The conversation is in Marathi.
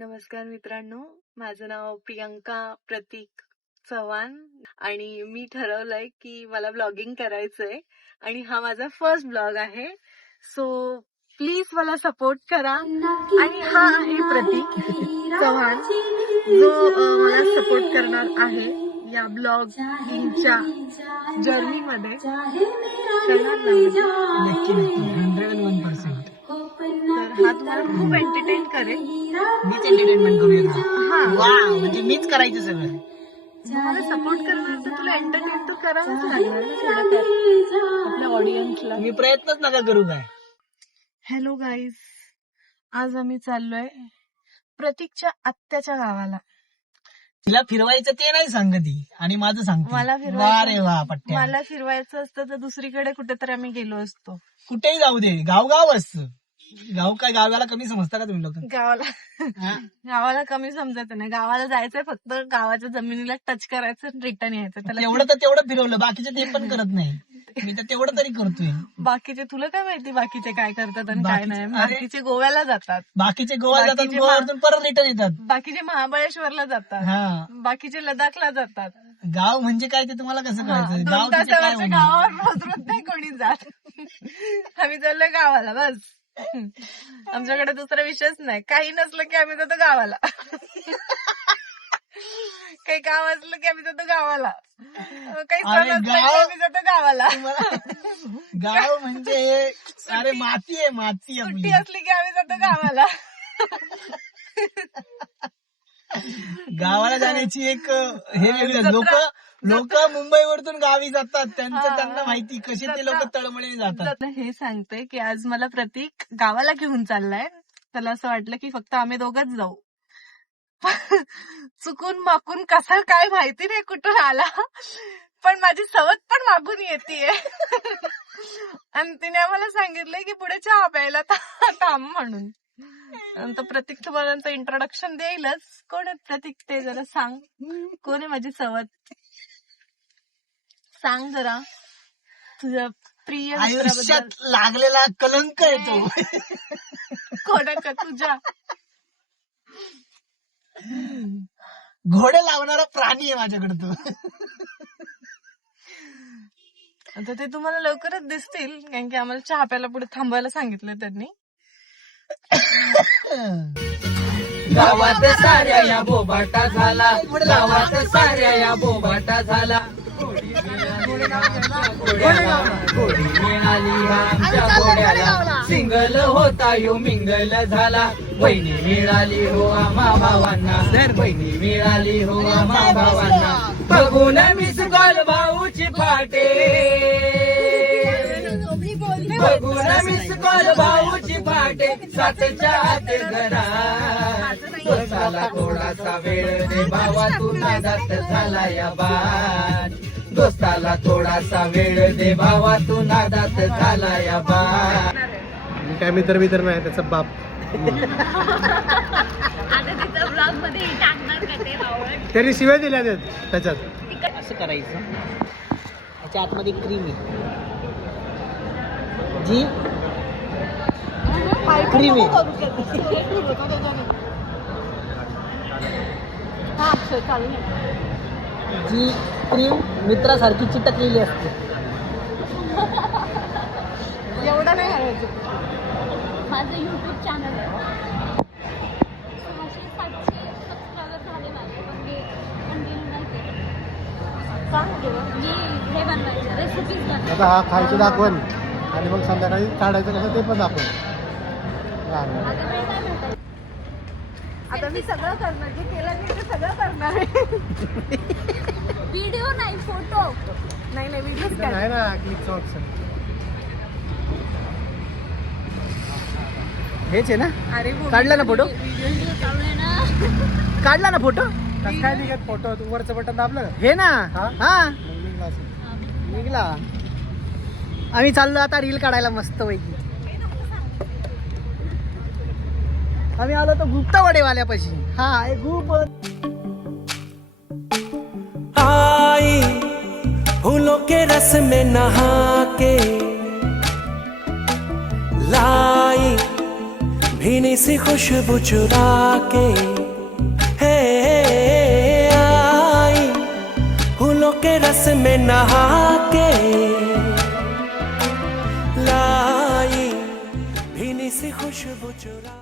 नमस्कार मित्रांनो, माझं नाव प्रियंका प्रतीक चव्हाण आणि मी ठरवलंय की मला ब्लॉगिंग करायचंय आणि हा माझा फर्स्ट ब्लॉग आहे. सो प्लीज मला सपोर्ट करा. आणि हा आहे प्रतीक चव्हाण जो मला सपोर्ट करणार आहे या ब्लॉगिंगच्या जर्नी मध्ये. नक्की 101%. तर हा तुम्हाला खूप एंटरटेन करेल. मीच एंटरटेनमेंट करूया. वाव, म्हणजे मीच करायचं सगळं. मला सपोर्ट करणार तर तुला एंटरटेन तर करावंच लागणार ना थोडंफार आपल्या ऑडियन्सला. मी प्रयत्नच नका करू काय. हॅलो गाईज, आज आम्ही चाललोय प्रतीकच्या आत्याच्या गावाला. तिला फिरवायचं ते नाही सांगती आणि माझं सांगते. मला वा रे वा पट्ट्या. मला फिरवायचं असतं तर दुसरीकडे कुठेतरी आम्ही गेलो असतो. कुठेही जाऊ दे, गाव असतं. गाव काय, गावाला कमी समजता का तुम्ही लोक? गावाला कमी समजत नाही. गावाला जायचंय, फक्त गावाच्या जमिनीला टच करायचं, रिटर्न यायचं. त्याला तेवढं तर तेवढं फिरवलं, बाकीचे ते पण करत नाही. मी तर तेवढं तरी करतोय. बाकीचे तुला काय माहिती बाकीचे काय करतात आणि काय बाकीचे- नाही. अरे- बाकीचे गोव्याला जातात, बाकीचे गोवा जातात, बाकीचे गोव्यातून परत रिटर्न येतात. बाकीचे महाबळेश्वरला जातात, हा, बाकीचे लडाखला जातात. गाव म्हणजे काय ते तुम्हाला कसं कळायचं? 2 गाव म्हणजे काय तासावरच्या म्हणजे? गावावर रोज नाही कोणी जात. आम्ही चाललोय गावाला बस. आमच्याकडे दुसरा विषयच नाही. काही नसलं की आम्ही जातो गावाला. काही काम असलं की आम्ही जातो गावाला. काही सण अरे असलं की गाव- आम्ही जातो गावाला. गाव म्हणजे अरे माती आहे, माती आपली. सुट्टी असली की आम्ही जातो गावाला. गावाला जाण्याची एक हे वेगळं. लोक मुंबईवरतून गावी जातात, त्यांना माहिती कसे ते लोक तळमळीने जातात. हे सांगते की आज मला प्रतीक गावाला घेऊन चाललाय. त्याला असं वाटलं की फक्त आम्ही दोघंच जाऊ. चुकून माकून कसा काय माहिती नाही कुठून आला, पण माझी सवत पण मागून येतेय. आणि तिने आम्हाला सांगितलंय की पुढे चहा प्यायला थांब म्हणून. तो प्रतीक तुम्हाला इंट्रोडक्शन देईलच. कोण आहे प्रतीक ते जरा सांग. कोण आहे माझी सवत? सांग जरा तुझ्या प्रिय मित्राबद्दल. आयुष्यात लागलेला कलंक येतो. कोणाच्या? तुझ्या? घोडे लावणारा प्राणी आहे माझ्याकडे तो. आता ते तुम्हाला लवकरच दिसतील, कारण की आम्हाला चहा प्यायला पुढे थांबायला सांगितलं त्यांनी. गावात साऱ्या या बोबाटा झाला, गावात साऱ्या या बोबाटा झाला. गोडी मिळाली आमच्या घोड्याला, सिंगल होता यो मिंगल झाला. वहिनी मिळाली हो आम्हा भावांना, वहिनी मिळाली हो आम्हा भावांना. बघून मिस कॉल भाऊची फाटे, बघून मिस कॉल भाऊची फाटे. सातच्या आत घरा दोस्ताला थोडासा वेळ दे भावा, तू नादात झाला या बात. दोस्ताला थोडासा वेळ दे भावा, तू नादात झाला या बात. काय मित्र नाही, त्याचा बाप. आता तिथं ब्लॉग मध्ये टाकणार का ते आवड? त्यांनी शिव्या दिल्या त्याच्यात. असं करायचं. त्याच्या आतमध्ये क्रीम आहे जी क्रीम आहे. जी क्रीम मित्रासारखी चिटकलेली असते. एवढं नाही करायचं. माझं युट्यूब चॅनल आहे, 600-700 सबस्क्रायबर झाले माझे, पण मी कंटिन्यू नाही केलं. मी हे बनवायचं, रेसिपीज बनवायचं. आता हा खायचं दाखवण आणि मग संध्याकाळी काढायचं कसं ते पण दाखवण. आता वेळ काय भेटायचं? आता मी सगळं करणार, जे केलं मी ते सगळं करणार आहे. व्हिडिओ नाही, फोटो. नाही व्हिडिओच काय. आहे ना क्लिकचं ऑप्शन. हेच आहे ना? अरे काढला ना फोटो? व्हिडिओ चालू आहे ना. काढला ना फोटो? कसं काय निघत फोटो? वरचं बटन दाबलं का? हे ना. हा? हा मग निघला असेल. निघला. आम्ही चाललो आता रील काढायला मस्त पैकी. आम्ही आलो तो गुप्तावाडेवाल्यापाशी. हा एक ग्रुप. आई फूलों के रस में नहा के लाई भीनी सी खुशबू चुरा के है आई, फूलों के रस में नहा के लाई, भीनी सी खुशबू चुरा